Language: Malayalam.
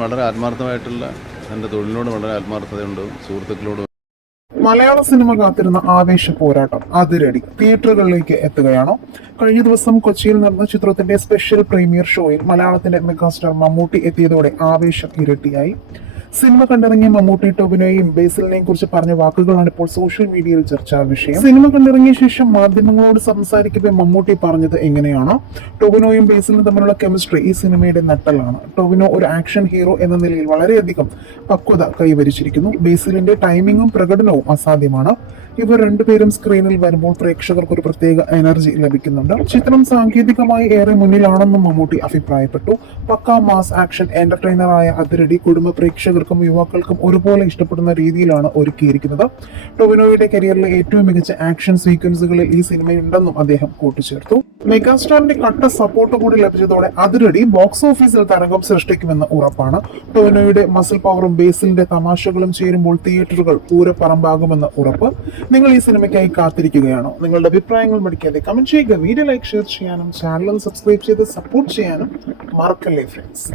വളരെ ആത്മാർത്ഥമായിട്ടുള്ള എൻ്റെ തൊഴിലിനോട് വളരെ ആത്മാർത്ഥതയുണ്ട്. സുഹൃത്തുക്കളോട് മലയാള സിനിമ കാത്തിരുന്ന ആവേശ പോരാട്ടം അതിരടി തിയേറ്ററുകളിലേക്ക് എത്തുകയാണോ? കഴിഞ്ഞ ദിവസം കൊച്ചിയിൽ നടന്ന ചിത്രത്തിന്റെ സ്പെഷ്യൽ പ്രീമിയർ ഷോയിൽ മലയാളത്തിന്റെ മെഗാസ്റ്റാർ മമ്മൂട്ടി എത്തിയതോടെ ആവേശം ഇരട്ടിയായി. സിനിമ കണ്ടിറങ്ങിയ മമ്മൂട്ടി ടൊവിനോയെയും ബേസിലിനെയും കുറിച്ച് പറഞ്ഞ വാക്കുകളാണ് ഇപ്പോൾ സോഷ്യൽ മീഡിയയിൽ ചർച്ചാ വിഷയം. സിനിമ കണ്ടിറങ്ങിയ ശേഷം മാധ്യമങ്ങളോട് സംസാരിക്കവേ മമ്മൂട്ടി പറഞ്ഞത് എങ്ങനെയാണോ, ടൊവിനോയും ബേസിലും തമ്മിലുള്ള കെമിസ്ട്രി ഈ സിനിമയുടെ നട്ടലാണ്. ടൊവിനോ ഒരു ആക്ഷൻ ഹീറോ എന്ന നിലയിൽ വളരെയധികം പക്വത കൈവരിച്ചിരിക്കുന്നു. ബേസിലിന്റെ ടൈമിങ്ങും പ്രകടനവും അസാധ്യമാണ്. ഇവർ രണ്ടുപേരും സ്ക്രീനിൽ വരുമ്പോൾ പ്രേക്ഷകർക്ക് ഒരു പ്രത്യേക എനർജി ലഭിക്കുന്നുണ്ട്. ചിത്രം സാങ്കേതികമായി ഏറെ മുന്നിലാണെന്നും മമ്മൂട്ടി അഭിപ്രായപ്പെട്ടു. പക്കാ മാസ് ആക്ഷൻ എന്റർടൈനറായ അതിരടി കുടുംബ പ്രേക്ഷകർക്കും യുവാക്കൾക്കും ഒരുപോലെ ഇഷ്ടപ്പെടുന്ന രീതിയിലാണ് ഒരുക്കിയിരിക്കുന്നത്. ടൊവിനോയുടെ കരിയറിലെ ഏറ്റവും മികച്ച ആക്ഷൻ സീക്വൻസുകളിൽ ഈ സിനിമയുണ്ടെന്നും അദ്ദേഹം കൂട്ടിച്ചേർത്തു. മെഗാസ്റ്റാറിന്റെ കട്ട സപ്പോർട്ട് കൂടി ലഭിച്ചതോടെ അതിരടി ബോക്സ് ഓഫീസിൽ തരംഗം സൃഷ്ടിക്കുമെന്ന് ഉറപ്പാണ്. ടൊവിനോയുടെ മസിൽ പവറും ബേസിലിന്റെ തമാശകളും ചേരുമ്പോൾ തിയേറ്ററുകൾ പൂരപ്പറമ്പാകുമെന്ന് ഉറപ്പ്. നിങ്ങൾ ഈ സിനിമയ്ക്കായി കാത്തിരിക്കുകയാണോ? നിങ്ങളുടെ അഭിപ്രായങ്ങൾ മടിക്കാതെ കമന്റ് ചെയ്യുക. വീഡിയോ ലൈക്ക്, ഷെയർ ചെയ്യാനും ചാനൽ സബ്സ്ക്രൈബ് ചെയ്ത് സപ്പോർട്ട് ചെയ്യാനും മറക്കല്ലേ ഫ്രണ്ട്സ്.